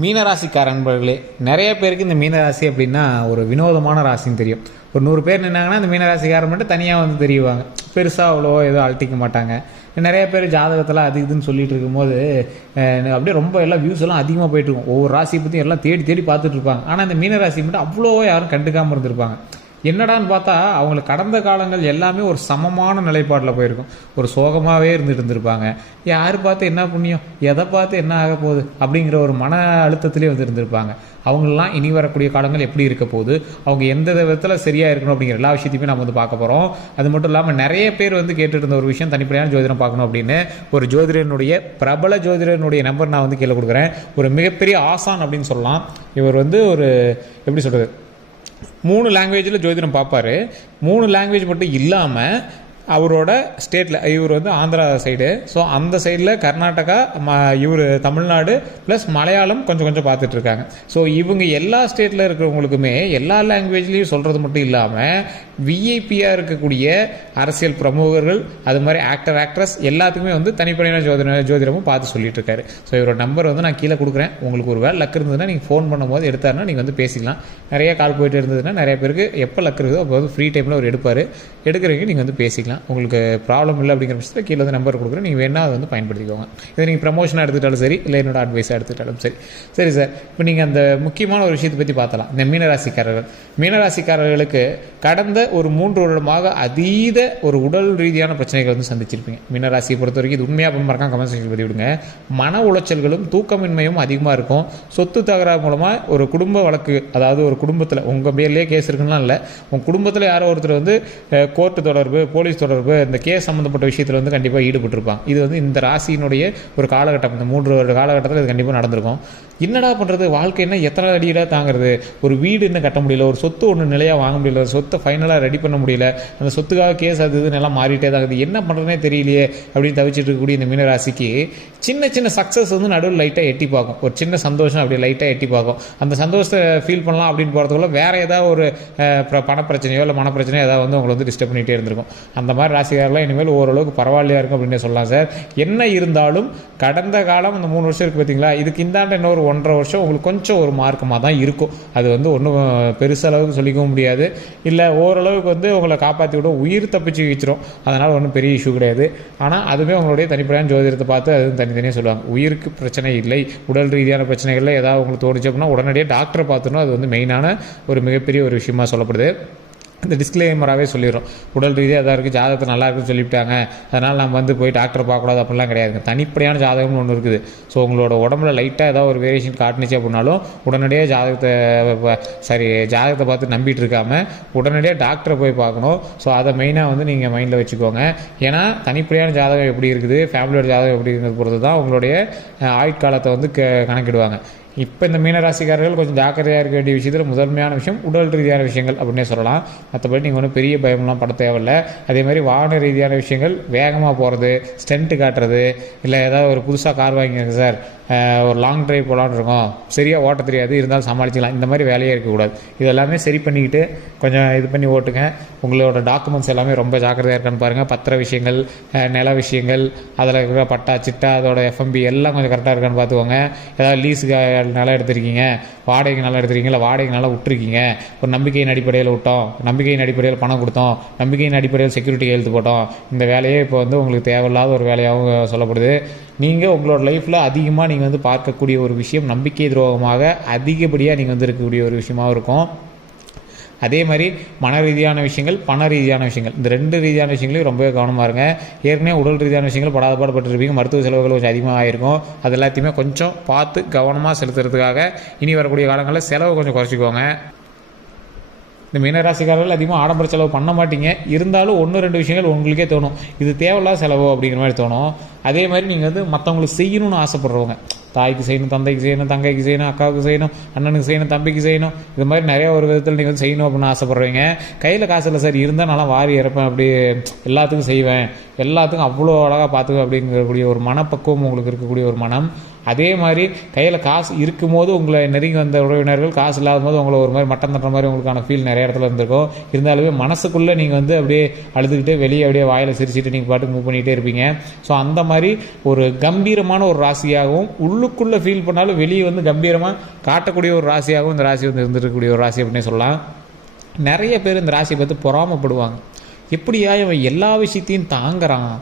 மீனராசிக்கார அன்பர்களே நிறைய பேருக்கு இந்த மீனராசி அப்படின்னா ஒரு வினோதமான ராசின்னு தெரியும். ஒரு நூறு பேர் நின்னாங்கன்னா இந்த மீனராசிக்காரன் மட்டும் தனியாக வந்து தெரியுவாங்க. பெருசாக அவ்வளோ எதுவும் அழட்டிக்க மாட்டாங்க. நிறைய பேர் ஜாதகத்தில் அது இதுன்னு சொல்லிட்டு இருக்கும்போது அப்படியே ரொம்ப எல்லாம் வியூஸ் எல்லாம் அதிகமாக போயிட்டு இருக்கும். ஒவ்வொரு ராசியை பற்றி எல்லாம் தேடி தேடி பார்த்துட்டு இருப்பாங்க. ஆனால் இந்த மீனராசி மட்டும் அவ்வளோ யாரும் கண்டுக்காமல் இருந்திருப்பாங்க. என்னடான்னு பார்த்தா அவங்களுக்கு கடந்த காலங்கள் எல்லாமே ஒரு சமமான நிலைப்பாட்டில் போயிருக்கும். ஒரு சோகமாகவே இருந்துட்டு இருந்திருப்பாங்க. யார் பார்த்து என்ன புண்ணியம்? எதை பார்த்து என்ன ஆக போகுது? அப்படிங்கிற ஒரு மன அழுத்தத்திலே வந்து இருந்திருப்பாங்க. அவங்களெலாம் இனி வரக்கூடிய காலங்கள் எப்படி இருக்க போகுது? அவங்க எந்த விதத்தில் சரியாக இருக்கணும் அப்படிங்கிற எல்லா விஷயத்தையுமே நம்ம வந்து பார்க்க போகிறோம் அது மட்டும் இல்லாமல் நிறைய பேர் வந்து கேட்டுட்டு இருந்த ஒரு விஷயம் தனிப்படையான ஜோதிடம் பார்க்கணும் அப்படின்னு. ஒரு ஜோதிடனுடைய பிரபல ஜோதிடனுடைய நம்பர் நான் வந்து கீழே கொடுக்குறேன். ஒரு மிகப்பெரிய ஆசான் அப்படின்னு சொல்லலாம். இவர் வந்து ஒரு எப்படி சொல்கிறது மூணு லாங்குவேஜில் ஜோதிடம் பார்ப்பாரு மூணு லாங்குவேஜ் மட்டும் இல்லாமல் அவரோட ஸ்டேட்டில் இவர் வந்து ஆந்திரா சைடு ஸோ அந்த சைடில் கர்நாடகா ம இவர் தமிழ்நாடு ப்ளஸ் மலையாளம் கொஞ்சம் கொஞ்சம் பார்த்துட்ருக்காங்க ஸோ இவங்க எல்லா ஸ்டேட்டில் இருக்கிறவங்களுக்குமே எல்லா லாங்குவேஜ்லேயும் சொல்கிறது மட்டும் இல்லாமல் விஐபியாக இருக்கக்கூடிய அரசியல் பிரமுகர்கள் அது மாதிரி ஆக்டர் ஆக்ட்ரஸ் எல்லாத்துக்குமே வந்து தனிப்படையான ஜோதிட ஜோதிடமும் பார்த்து சொல்லிட்டு இருக்காரு ஸோ இவரோட நம்பர் வந்து நான் கீழே கொடுக்குறேன். உங்களுக்கு ஒரு வேலை லக் இருந்ததுன்னா நீங்கள் ஃபோன் பண்ணும்போது எடுத்தாருன்னா நீங்கள் வந்து பேசிக்கலாம். நிறைய கால் போயிட்டு இருந்ததுன்னா நிறைய பேருக்கு எப்போ லக் இருக்குதோ அப்போ வந்து ஃப்ரீ டைமில் அவர் எடுப்பார். எடுக்கிறவங்க நீங்கள் வந்து பேசிக்கலாம். உங்களுக்கு ப்ராப்ளம் இல்லை அப்படிங்கிற பட்சத்தில் கீழே வந்து நம்பர் கொடுக்குறேன். நீங்கள் வேணால் அதை வந்து பயன்படுத்திக்கோங்க. இதை நீங்கள் ப்ரமோஷனாக எடுத்துக்கிட்டாலும் சரி இல்லை என்னோட அட்வைஸாக எடுத்துக்கிட்டாலும் சரி. சரி சார் இப்போ நீங்கள் அந்த முக்கியமான ஒரு விஷயத்தை பற்றி பார்த்தலாம் இந்த மீனராசிக்காரர்கள். மீனராசிக்காரர்களுக்கு கடந்த ஒரு மூன்று வருடமாக அதீத ஒரு உடல் ரீதியான பிரச்சனைகள் வந்து சந்திச்சிருப்பீங்க. மீனராசியை பொறுத்த வரைக்கும் இது உண்மையாக மறக்காம கமெண்ட் செக்ஷன் பற்றி விடுங்க மன உளைச்சல்களும் தூக்கமின்மையும் அதிகமாக இருக்கும். சொத்து தகராறு மூலமாக ஒரு குடும்ப வழக்கு அதாவது ஒரு குடும்பத்தில் உங்கள் பேர்லேயே கேஸ் இருக்குன்னா இல்லை. உங்கள் குடும்பத்தில் யாரோ ஒருத்தர் வந்து கோர்ட்டு தொடர்பு போலீஸ் தொடர்பு இந்த கேஸ் சம்மந்தப்பட்ட விஷயத்தில் வந்து கண்டிப்பாக ஈடுபட்டிருப்பாங்க. இது வந்து இந்த ராசியினுடைய ஒரு காலகட்டம். இந்த மூன்று வருட காலகட்டத்தில் இது கண்டிப்பாக நடந்திருக்கும். என்னடா பண்ணுறது வாழ்க்கை என்ன எத்தனை அடியில தாங்கிறது? ஒரு வீடு இன்னும் கட்ட முடியல ஒரு சொத்து ஒன்று நிலையாக வாங்க முடியல ஒரு சொத்தை ஃபைனலாக ரெடி பண்ண முடியல அந்த சொத்துக்காக கேஸ் அது இதுன்னு எல்லாம் மாறிட்டே தான் இருக்குது. என்ன பண்ணுறதுனே தெரியலையே அப்படின்னு தவிச்சிட்டு இருக்கக்கூடிய இந்த மீனராசிக்கு சின்ன சின்ன சக்ஸஸ் வந்து நடுவில் லைட்டாக எட்டி பார்க்கும். ஒரு சின்ன சந்தோஷம் அப்படியே லைட்டாக எட்டி பார்க்கும். அந்த சந்தோஷத்தை ஃபீல் பண்ணலாம் அப்படின்னு போகிறதுக்குள்ள வேறு ஏதாவது ஒரு பணப்பிரச்சனையோ இல்லை மனப்பிரச்சனையோ ஏதாவது வந்து உங்களை வந்து டிஸ்டர்ப் பண்ணிகிட்டே இருந்திருக்கும். அந்த மாதிரி ராசிக்காரெல்லாம் இனிமேல் ஓரளவுக்கு பரவாயில்லையா இருக்கும் அப்படின்னு சொல்லலாம் சார். என்ன இருந்தாலும் கடந்த காலம் அந்த மூணு வருஷம் இருக்குது பார்த்தீங்களா இதுக்கு இந்தாண்ட இன்னொரு ஒன்றரை வருஷம் உங்களுக்கு கொஞ்சம் ஒரு மார்க்கமாக தான் இருக்கும். அது வந்து ஒன்றும் பெருசளவுக்கு சொல்லிக்கவும் முடியாது. இல்லை ஓரளவுக்கு வந்து உங்களை காப்பாற்றி விடும் உயிர் தப்பிச்சு வச்சிரும். அதனால் ஒன்றும் பெரிய இஷ்யூ கிடையாது. ஆனால் அதுவே உங்களுடைய தனிப்படையான ஜோதிடத்தை பார்த்து அது தனித்தனியாக சொல்லுவாங்க. உயிருக்கு பிரச்சனை இல்லை உடல் ரீதியான பிரச்சனைகள்ல ஏதாவது உங்களுக்கு தோணுச்சு அப்படின்னா உடனடியாக டாக்டரை பார்த்துணும் அது வந்து மெயினான ஒரு மிகப்பெரிய ஒரு விஷயமா சொல்லப்படுது. இந்த டிஸ்க்ளைமராகவே சொல்லிடுறோம். உடல் ரீதியாக எதாவது இருக்குது ஜாதகத்தை நல்லா இருக்குன்னு சொல்லிவிட்டாங்க. அதனால் நம்ம வந்து போய் டாக்டரை பார்க்கக்கூடாது அப்படிலாம் கிடையாதுங்க. தனிப்படையான ஜாதகம்னு ஒன்று இருக்குது. ஸோ உங்களோட உடம்புல லைட்டாக ஏதாவது ஒரு வேரியேஷன் காட்டுனுச்சு அப்படின்னாலும் உடனடியாக ஜாதகத்தை சரி ஜாதகத்தை பார்த்து நம்பிட்டு இருக்காம உடனடியாக டாக்டரை போய் பார்க்கணும். ஸோ அதை மெயினாக வந்து நீங்கள் மைண்டில் வச்சுக்கோங்க. ஏன்னா தனிப்படையான ஜாதகம் எப்படி இருக்குது ஃபேமிலியோட ஜாதகம் எப்படி இருக்கிறது பொறுத்து தான் உங்களுடைய ஆயுட்காலத்தை வந்து க கணக்கிடுவாங்க. இப்போ இந்த மீனராசிக்காரர்கள் கொஞ்சம் ஜாக்கிரதையாக இருக்க வேண்டிய விஷயத்தில் முதன்மையான விஷயம் உடல் ரீதியான விஷயங்கள் அப்படின்னே சொல்லலாம். மற்றபடி நீங்கள் ஒன்றும் பெரிய பயம்லாம் பட தேவையில்ல. அதே மாதிரி வாகன ரீதியான விஷயங்கள் வேகமாக போகிறது ஸ்டென்ட்டு காட்டுறது இல்லை ஏதாவது ஒரு புதுசாக கார் வாங்கிங்க சார். ஒரு லாங் டிரைவ் போகலான்னு இருக்கோம். சரியாக ஓட்ட தெரியாது. இருந்தாலும் சமாளிச்சிக்கலாம். இந்த மாதிரி வேலையே இருக்கக்கூடாது. இது எல்லாமே சரி பண்ணிக்கிட்டு கொஞ்சம் இது பண்ணி ஓட்டுங்க. உங்களோட டாக்குமெண்ட்ஸ் எல்லாமே ரொம்ப ஜாக்கிரதையாக இருக்கான்னு பாருங்கள் பத்திர விஷயங்கள் நில விஷயங்கள் அதில் இருக்கிற பட்டா சிட்டா அதோட எஃப்எம்பி எல்லாம் கொஞ்சம் கரெக்டாக இருக்கான்னு பார்த்துக்கோங்க. ஏதாவது லீஸுக்கு நிலம் எடுத்திருக்கீங்க. வாடகைக்கு நிலம் எடுத்திருக்கீங்க. இல்லை வாடகைக்கு நிலம் விட்டுருக்கீங்க. ஒரு நம்பிக்கையின் அடிப்படையில் விட்டோம். நம்பிக்கையின் அடிப்படையில் பணம் கொடுத்தோம். நம்பிக்கையின் அடிப்படையில் செக்யூரிட்டி கையெழுத்து போட்டோம். இந்த வேலையே இப்போ வந்து உங்களுக்கு தேவையில்லாத ஒரு வேலையாகவும் சொல்லப்படுது. நீங்கள் உங்களோட லைஃப்பில் அதிகமாக நீங்கள் வந்து பார்க்கக்கூடிய ஒரு விஷயம் நம்பிக்கை துரோகமாக அதிகப்படியாக நீங்கள் வந்து இருக்கக்கூடிய ஒரு விஷயமாவும் இருக்கும். அதே மாதிரி மன ரீதியான விஷயங்கள் பண ரீதியான விஷயங்கள். இந்த ரெண்டு ரீதியான விஷயங்களையும் ரொம்பவே கவனமாக இருங்க. ஏற்கனவே உடல் ரீதியான விஷயங்கள் படாத பாடுபட்டுருப்பீங்க மருத்துவ செலவுகள் கொஞ்சம் அதிகமாக ஆயிருக்கும் அது எல்லாத்தையுமே கொஞ்சம் பார்த்து கவனமாக செலுத்துறதுக்காக இனி வரக்கூடிய காலங்களில் செலவு கொஞ்சம் குறைச்சிக்கோங்க. இந்த மீனராசிக்காரர்கள் அதிகமாக ஆடம்பர செலவு பண்ண மாட்டீங்க. இருந்தாலும் ஒன்று ரெண்டு விஷயங்கள் உங்களுக்கே தோணும். இது தேவையில்லாத செலவு அப்படிங்கிற மாதிரி தோணும். அதே மாதிரி நீங்கள் வந்து மற்றவங்களுக்கு செய்யணும்னு ஆசைப்படுறவங்க. தாய்க்கு செய்யணும் தந்தைக்கு செய்யணும் தங்கைக்கு செய்யணும் அக்காவுக்கு செய்யணும் அண்ணனுக்கு செய்யணும் தம்பிக்கு செய்யணும். இது மாதிரி நிறைய ஒரு விதத்தில் நீங்கள் வந்து செய்யணும் அப்படின்னு ஆசைப்படுறீங்க. கையில் காசு இல்லை சார் இருந்தால் நல்லா வாரி இறப்பேன் அப்படி எல்லாத்துக்கும் செய்வேன். எல்லாத்துக்கும் அவ்வளோ அழகாக பார்த்துக்க அப்படிங்கக்கூடிய ஒரு மனப்பக்குவம் உங்களுக்கு இருக்கக்கூடிய ஒரு மனம். அதே மாதிரி கையில் காசு இருக்கும்போது உங்களை நெருங்கி வந்த உறவினர்கள் காசு இல்லாத போது உங்களை ஒரு மாதிரி மட்டம் தட்டுற மாதிரி உங்களுக்கான ஃபீல் நிறைய இடத்துல இருந்திருக்கும். இருந்தாலுமே மனசுக்குள்ளே நீங்கள் வந்து அப்படியே அழுதுகிட்டு வெளியே அப்படியே வாயில் சிரிச்சிட்டு நீங்கள் பாட்டு மூவ் பண்ணிகிட்டே இருப்பீங்க. ஸோ அந்த மாதிரி ஒரு கம்பீரமான ஒரு ராசியாகவும் உள்ளுக்குள்ளே ஃபீல் பண்ணாலும் வெளியே வந்து கம்பீரமாக காட்டக்கூடிய ஒரு ராசியாகவும் இந்த ராசி வந்து இருந்துருக்கக்கூடிய ஒரு ராசி அப்படின்னே சொல்லலாம். நிறைய பேர் இந்த ராசியை பார்த்து பொறாமப்படுவாங்க. எப்படியா இவன் எல்லா விஷயத்தையும் தாங்குறான்.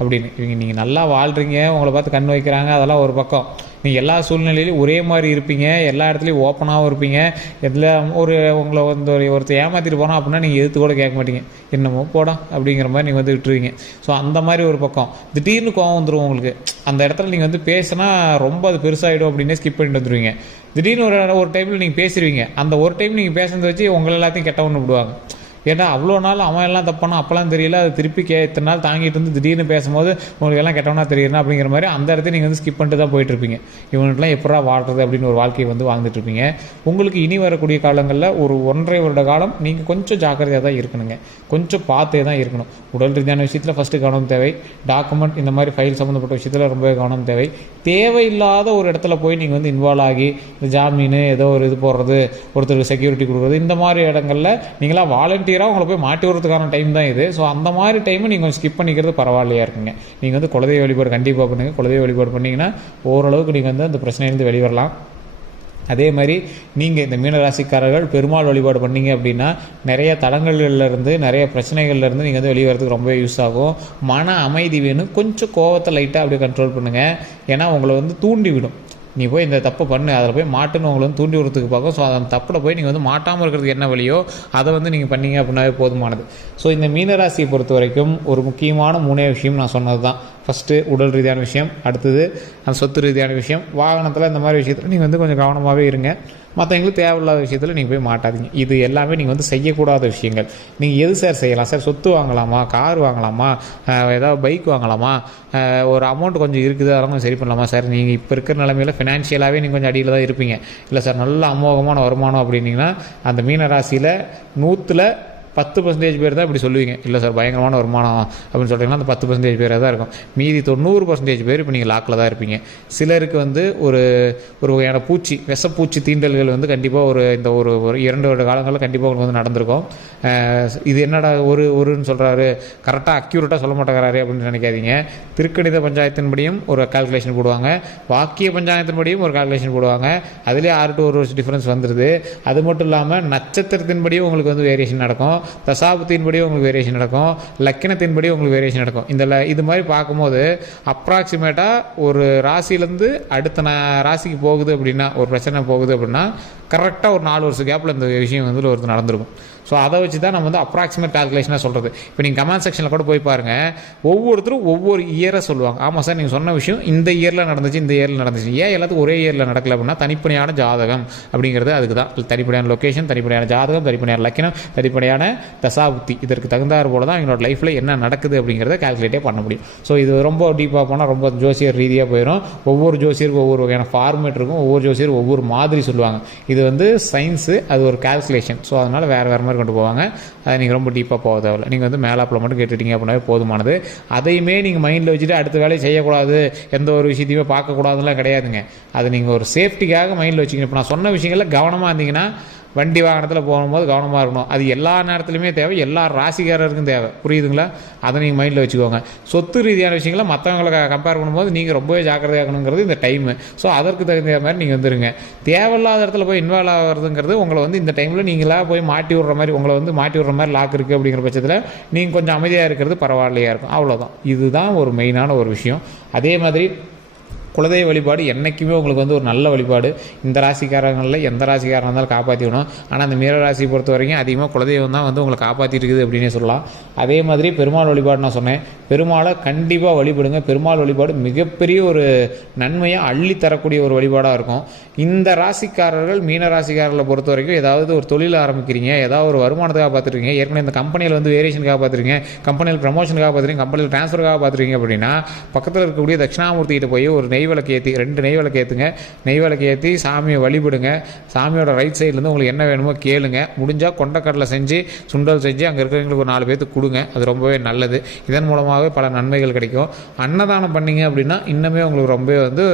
அப்படின்னு. இவங்க நீங்கள் நல்லா வாழ்கிறீங்க உங்களை பார்த்து கண் வைக்கிறாங்க அதெல்லாம் ஒரு பக்கம். நீங்கள் எல்லா சூழ்நிலையிலையும் ஒரே மாதிரி இருப்பீங்க எல்லா இடத்துலையும் ஓப்பனாகவும் இருப்பீங்க. எதில் ஒரு உங்களை வந்து ஒரு ஒருத்தர் ஏமாற்றிட்டு போனோம் அப்படின்னா நீங்கள் எதிர்த்து கூட கேட்க மாட்டீங்க. என்னமோ போடா அப்படிங்கிற மாதிரி நீங்கள் வந்து விட்டுருவீங்க. ஸோ அந்த மாதிரி ஒரு பக்கம். திடீர்னு கோவம் வந்துடும் உங்களுக்கு. அந்த இடத்துல நீங்கள் வந்து பேசினா ரொம்ப அது பெருசாகிடும் அப்படின்னே ஸ்கிப் பண்ணிட்டு வந்துடுவீங்க திடீர்னு ஒரு ஒரு டைமில் நீங்கள் பேசிடுவீங்க அந்த ஒரு டைம் நீங்கள் பேசுனதை வச்சு உங்களை எல்லாத்தையும் கெட்டவன்னு விடுவாங்க. ஏன்னா அவ்வளோ நாள் அவன் எல்லாம் தப்பானா அப்போல்லாம் தெரியல அது திருப்பி கே இத்தனை நாள் தாங்கிட்டு இருந்து திடீர்னு பேசும்போது உங்களுக்கு எல்லாம் கெட்டவனா தெரியணும் அப்படிங்கிற மாதிரி அந்த இடத்துல நீங்கள் வந்து ஸ்கிப் பண்ணிட்டு தான் போயிட்டுருப்பீங்க. இவனுக்குலாம் எப்படா வாழ்றது அப்படின்னு ஒரு வாழ்க்கையை வந்து வாழ்ந்துட்டு இருப்பீங்க உங்களுக்கு இனி வரக்கூடிய காலங்களில் ஒரு ஒன்றரை வருட காலம் நீங்கள் கொஞ்சம் ஜாக்கிரதையாக தான் இருக்கணுங்க. கொஞ்சம் பார்த்தே தான் இருக்கணும். உடல் ரீதியான விஷயத்தில் ஃபஸ்ட்டு கவனம் தேவை. டாக்குமெண்ட் இந்த மாதிரி ஃபைல் சம்மந்தப்பட்ட விஷயத்தில் ரொம்பவே கவனம் தேவை. தேவையில்லாத ஒரு இடத்துல போய் நீங்கள் வந்து இன்வால்வ் ஆகி இந்த ஜாமீன் ஏதோ ஒரு இது போடுறது ஒருத்தருக்கு செக்யூரிட்டி கொடுக்குறது இந்த மாதிரி இடங்களில் நீங்களாம் வாலண்டியராக உங்களை போய் மாட்டி விடுறதுக்கான டைம் தான் இது. ஸோ அந்த மாதிரி டைமை நீங்கள் கொஞ்சம் ஸ்கிப் பண்ணிக்கிறது பரவாயில்லையா இருக்குங்க. நீங்கள் வந்து குலதெய்வ வழிபாடு கண்டிப்பாக பண்ணுங்கள் குலதெய்வ வழிபாடு பண்ணிங்கன்னா ஓரளவுக்கு நீங்கள் வந்து அந்த பிரச்சனையிலேருந்து வெளிவரலாம். அதே மாதிரி நீங்கள் இந்த மீனராசிக்காரர்கள் பெருமாள் வழிபாடு பண்ணீங்க அப்படின்னா நிறைய தடங்கள்லருந்து நிறைய பிரச்சனைகள்லேருந்து நீங்கள் வந்து வெளியே வரதுக்கு ரொம்பவே யூஸ் ஆகும். மன அமைதி வேணும். கொஞ்சம் கோவத்தை லைட்டாக அப்படியே கண்ட்ரோல் பண்ணுங்கள் ஏன்னா உங்களை வந்து தூண்டி விடும். நீ போய் இந்த தப்பை பண்ணு அதில் போய் மாட்டுன்னு உங்களை வந்து தூண்டி விடுறதுக்கு பார்க்கும். ஸோ அந்த தப்பில் போய் நீங்கள் வந்து மாட்டாமல் இருக்கிறதுக்கு என்ன வழியோ அதை வந்து நீங்கள் பண்ணீங்க அப்படின்னாவே போதுமானது. ஸோ இந்த மீனராசியை பொறுத்த வரைக்கும் ஒரு முக்கியமான மூணே விஷயம் நான் சொன்னது தான் ஃபஸ்ட்டு உடல் ரீதியான விஷயம் அடுத்தது அந்த சொத்து ரீதியான விஷயம் வாகனத்தில் இந்த மாதிரி விஷயத்தில் நீங்கள் வந்து கொஞ்சம் கவனமாகவே இருங்க. மற்றவங்களுக்கு தேவையில்லாத விஷயத்தில் நீங்கள் போய் மாட்டாதீங்க. இது எல்லாமே நீங்கள் வந்து செய்யக்கூடாத விஷயங்கள். நீங்கள் எது சார் செய்யலாம்? சார் சொத்து வாங்கலாமா? கார் வாங்கலாமா? ஏதாவது பைக் வாங்கலாமா? ஒரு அமௌண்ட் கொஞ்சம் இருக்குது அதெல்லாம் கொஞ்சம் சரி பண்ணலாமா சார் நீங்கள் இப்போ இருக்கிற நிலமையில ஃபினான்ஷியலாகவே நீங்கள் கொஞ்சம் அடியில் தான் இருப்பீங்க. இல்லை சார் நல்ல அமோகமான வருமானம் அப்படின்னீங்கன்னா அந்த மீன ராசியில் நூற்றில் பத்து பர்சன்டேஜ் பேர் தான் இப்படி சொல்லுவீங்க. இல்லை சார் பயங்கரமான வருமானம் அப்படின்னு சொல்கிறீங்கன்னா அந்த பத்து பர்சன்டேஜ் பேராக தான் இருக்கும். மீதி தொண்ணூறு பர்சன்டேஜ் பேர் இப்போ நீங்கள் லாக்கில் தான் இருப்பீங்க. சிலருக்கு வந்து ஒரு ஒரு வகையான பூச்சி விஷப்பூச்சி தீண்டல்கள் வந்து கண்டிப்பாக ஒரு இந்த ஒரு ஒரு இரண்டு வருட காலங்களில் கண்டிப்பாக உங்களுக்கு வந்து நடந்திருக்கும். இது என்னடா ஒரு ஒருன்னு சொல்கிறாரு கரெக்டாக அக்யூரேட்டாக சொல்ல மாட்டேங்கிறாரு அப்படின்னு நினைக்காதீங்க. திருக்கணித பஞ்சாயத்தின்படியும் ஒரு கால்குலேஷன் போடுவாங்க. வாக்கிய பஞ்சாயத்தின்படியும் ஒரு கால்குலேஷன் போடுவாங்க. அதுலேயே ஆறு டு ஒரு வருஷம் டிஃப்ரென்ஸ் வந்துடுது அது மட்டும் இல்லாமல் நட்சத்திரத்தின்படியும் உங்களுக்கு வந்து வேரியேஷன் நடக்கும். தசாபத்தின்படி உங்களுக்கு வேரியேஷன் நடக்கும் லக்கினத்தின்படி உங்களுக்கு வேரியேஷன் நடக்கும். இந்த இது மாதிரி பார்க்கும்போது அப்ராக்சிமேட்டாக ஒரு ராசியிலேருந்து அடுத்த நா ராசிக்கு போகுது அப்படின்னா ஒரு பிரச்சனை போகுது அப்படின்னா கரெக்டாக ஒரு நாலு வருஷம் கேப்பில் இந்த விஷயம் வந்து ஒருத்தர் நடந்திருக்கும். ஸோ அதை வச்சு தான் நம்ம வந்து அப்ராக்சிமேட் கால்குலேஷனாக சொல்கிறது இப்போ நீங்கள் கமெண்ட் செக்ஷனில் கூட போய் பாருங்கள் ஒவ்வொருத்தரும் ஒவ்வொரு இயரை சொல்லுவாங்க. ஆமாம் சார் நீங்கள் சொன்ன விஷயம் இந்த இயரில் நடந்துச்சு இந்த இயரில் நடந்துச்சு. ஏன் எல்லாத்துக்கும் ஒரே இயரில் நடக்கல அப்படின்னா தனிப்படையான ஜாதகம் அப்படிங்கிறது அதுக்கு தான் தனிப்படையான லொக்கேஷன் தனிப்படையான ஜாதகம் தனிப்படையான லக்கினம் தனிப்படையான தசாபுத்தி. இதற்கு தகுந்தாறு போல தான் எங்களோட லைஃப்பில் என்ன நடக்குது அப்படிங்கிறத கால்குலேட்டே பண்ண முடியும். ஸோ இது ரொம்ப டீப்பாக போனால் ரொம்ப ஜோசியர் ரீதியாக போயிடும் ஒவ்வொரு ஜோசியருக்கும் ஒவ்வொரு வகையான ஃபார்மேட் இருக்கும். ஒவ்வொரு ஜோசியர் ஒவ்வொரு மாதிரி சொல்லுவாங்க. இது இது வந்து சயின்ஸு அது ஒரு கால்குலேஷன் ஸோ அதனால் வேறு வேறு மாதிரி கொண்டு போவாங்க. அதை நீங்கள் ரொம்ப டீப்பாக போக தேவையில்ல. நீங்கள் வந்து மேலாப்பில் மட்டும் கேட்டுட்டீங்க அப்படின்னாவே போதுமானது. அதையுமே நீங்கள் மைண்டில் வச்சுட்டு அடுத்த வேலையை செய்யக்கூடாது. எந்த ஒரு விஷயத்தையுமே பார்க்கக்கூடாதுலாம் கிடையாதுங்க. அது நீங்கள் ஒரு சேஃப்டிக்காக மைண்டில் வச்சுக்கணும். இப்போ நான் சொன்ன விஷயங்களில் கவனமாக இருந்தீங்கன்னா வண்டி வாகனத்தில் போகும்போது கவனமாக இருக்கணும். அது எல்லா நேரத்துலையுமே தேவை. எல்லா ராசிக்காரருக்கும் தேவை. புரியுதுங்களா? அதை நீங்கள் மைண்டில் வச்சுக்கோங்க. சொத்து ரீதியான விஷயங்களை மற்றவங்களை கம்பேர் பண்ணும்போது நீங்கள் ரொம்பவே ஜாக்கிரதையாக இருக்கணுங்கிறது இந்த டைமு ஸோ அதற்கு தகுந்த மாதிரி நீங்கள் வந்துருங்க. தேவையில்லாத இடத்துல போய் இன்வால்வ் ஆகிறதுங்கிறது உங்களை வந்து இந்த டைமில் நீங்களாக போய் மாட்டி விடுற மாதிரி உங்களை வந்து மாட்டி விடுற மாதிரி லாக் இருக்குது அப்படிங்கிற பட்சத்தில் நீங்கள் கொஞ்சம் அமைதியாக இருக்கிறது பரவாயில்லையா இருக்கும். அவ்வளோதான் இதுதான் ஒரு மெயினான ஒரு விஷயம். அதே மாதிரி குலதெய்வ வழிபாடு என்றைக்குமே உங்களுக்கு வந்து ஒரு நல்ல வழிபாடு. இந்த ராசிக்காரங்களில் எந்த ராசிக்காரன் இருந்தாலும் காப்பாற்றிக்கணும் ஆனால் அந்த மீன ராசியை பொறுத்த வரைக்கும் அதிகமாக குலதெய்வம் தான் வந்து உங்களை காப்பாற்றிட்டு இருக்குது அப்படின்னே சொல்லலாம். அதே மாதிரி பெருமாள் வழிபாடு நான் சொன்னேன். பெருமாளை கண்டிப்பாக வழிபடுங்க. பெருமாள் வழிபாடு மிகப்பெரிய ஒரு நன்மையை அள்ளி தரக்கூடிய ஒரு வழிபாடாக இருக்கும். இந்த ராசிக்காரர்கள் மீன ராசிக்காரர்களை பொறுத்த வரைக்கும் ஏதாவது ஒரு தொழில் ஆரம்பிக்கிறீங்க ஏதாவது ஒரு வருமானத்துக்காக பார்த்துருக்கீங்க ஏற்கனவே இந்த கம்பெனியில் வந்து வேரியேஷனுக்காக பார்த்துருக்கீங்க கம்பெனியில் ப்ரமோஷனுக்காக பார்த்துருக்கீங்க கம்பெனியில் ட்ரான்ஸ்ஃபருக்காக பார்த்துருக்கீங்க அப்படின்னா பக்கத்தில் இருக்கக்கூடிய தட்சிணாமூர்த்தி கிட்ட போய் ஒரு நெய் நெய் விளக்கு ஏற்றி ரெண்டு நெய் விளக்கு ஏற்றுங்க நெய் விளக்கு ஏற்றி சாமியை வழிபடுங்க. சாமியோட ரைட் சைட்லேருந்து உங்களுக்கு என்ன வேணுமோ கேளுங்க. முடிஞ்சால் கொண்டக்கடலை செஞ்சு சுண்டல் செஞ்சு அங்கே இருக்கிறவங்களுக்கு ஒரு நாலு பேர்த்துக்கு கொடுங்க. அது ரொம்பவே நல்லது. இதன் மூலமாகவே பல நன்மைகள் கிடைக்கும். அன்னதானம் பண்ணீங்க அப்படின்னா இன்னுமே உங்களுக்கு ரொம்பவே வந்து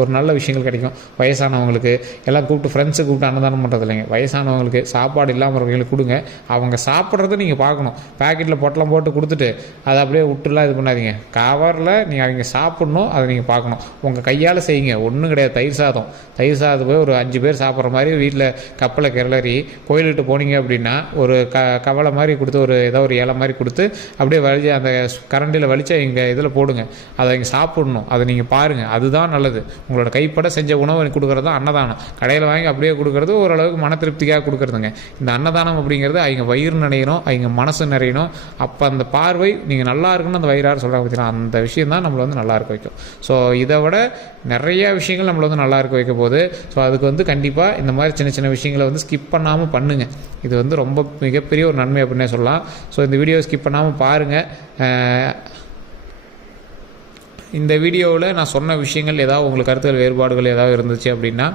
ஒரு நல்ல விஷயங்கள் கிடைக்கும். வயசானவங்களுக்கு எல்லாம் கூப்பிட்டு ஃப்ரெண்ட்ஸு கூப்பிட்டு அன்னதானம் பண்ணுறது இல்லைங்க வயசானவங்களுக்கு சாப்பாடு இல்லாமல் இருக்கவங்களுக்கு கொடுங்க. அவங்க சாப்பிட்றத நீங்கள் பார்க்கணும். பேக்கெட்டில் பொட்டலம் போட்டு கொடுத்துட்டு அதை அப்படியே விட்டுலாம் இது பண்ணாதீங்க. கவரில் நீங்கள் அவங்க சாப்பிட்ணும் அதை நீங்கள் பார்க்கணும். உங்கள் கையால் செய்யுங்க. ஒன்றும் கிடையாது. தயிர் சாதம். தயிர் சாதம் போய் ஒரு அஞ்சு பேர் சாப்பிட்ற மாதிரி வீட்டில் கப்பலை கிளறி கோயிலுக்கு போனீங்க அப்படின்னா ஒரு க கவலை மாதிரி கொடுத்து ஒரு ஏதோ ஒரு இலை மாதிரி கொடுத்து அப்படியே வலிச்சு அந்த கரண்டியில் வலிச்சு இங்கே இதில் போடுங்க. அதை இங்கே சாப்பிடணும். அதை நீங்கள் பாருங்கள் அதுதான் நல்லது. உங்களோட கைப்பட செஞ்ச உணவு கொடுக்குறது தான் அன்னதானம். கடையில் வாங்கி அப்படியே கொடுக்குறது ஓரளவுக்கு மன திருப்திக்காக கொடுக்குறதுங்க. இந்த அன்னதானம் அப்படிங்கிறது அவங்க வயிறு நினையணும் அவங்க மனசு நிறையணும். அப்போ அந்த பார்வை நீங்கள் நல்லா இருக்குன்னு அந்த வயிறாறு சொல்கிறாங்க பார்த்தீங்கன்னா அந்த விஷயம் தான் நம்மளை வந்து நல்லா இருக்க வைக்கும். ஸோ இதை விட நிறைய விஷயங்கள் நம்மளை வந்து நல்லா இருக்க வைக்க போகுது. ஸோ அதுக்கு வந்து கண்டிப்பாக இந்த மாதிரி சின்ன சின்ன விஷயங்களை வந்து ஸ்கிப் பண்ணாமல் பண்ணுங்கள் இது வந்து ரொம்ப மிகப்பெரிய ஒரு நன்மை அப்படின்னே சொல்லலாம். ஸோ இந்த வீடியோ ஸ்கிப் பண்ணாமல் பாருங்கள் இந்த வீடியோவில் நான் சொன்ன விஷயங்கள் ஏதாவது உங்களுக்கு கருத்துகள் வேறுபாடுகள் ஏதாவது இருந்துச்சு அப்படின்னா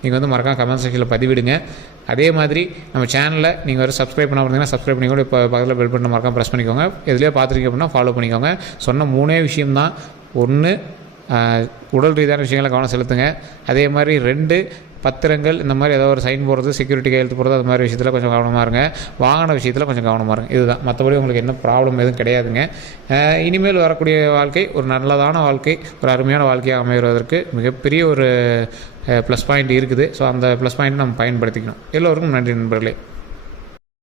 நீங்கள் வந்து மறக்காம கமெண்ட் செக்ஷனில் பதிவிடுங்க. அதே மாதிரி நம்ம சேனலில் நீங்கள் ஒரு சப்ஸ்கிரைப் பண்ண பார்த்தீங்கன்னா சப்ஸ்கிரைப் பண்ணிக்கோங்க இப்போ பக்கத்தில் பெல் பட்டன் மறக்காம ப்ரெஸ் பண்ணிக்கோங்க. எதுலேயே பார்த்துருக்கீங்க அப்படின்னா ஃபாலோ பண்ணிக்கோங்க. சொன்ன மூணே விஷயம்தான். ஒன்று உடல் ரீதியான விஷயங்களை கவனம் செலுத்துங்க. அதே மாதிரி ரெண்டு பத்திரங்கள் இந்த மாதிரி ஏதோ ஒரு சைன் போடுறது செக்யூரிட்டி கையெழுத்து போடுறது அது மாதிரி விஷயத்தில் கொஞ்சம் கவனமாக இருங்க. வாகன விஷயத்தில் கொஞ்சம் கவனமாக இருங்க. இதுதான். மற்றபடி உங்களுக்கு என்ன ப்ராப்ளம் எதுவும் கிடையாதுங்க. இனிமேல் வரக்கூடிய வாழ்க்கை ஒரு நல்லதான வாழ்க்கை ஒரு அருமையான வாழ்க்கையாக அமைவதற்கு மிகப்பெரிய ஒரு ப்ளஸ் பாயிண்ட் இருக்குது. ஸோ அந்த ப்ளஸ் பாயிண்ட் நம்ம பயன்படுத்திக்கணும். எல்லோருக்கும் நன்றி நண்பர்களே.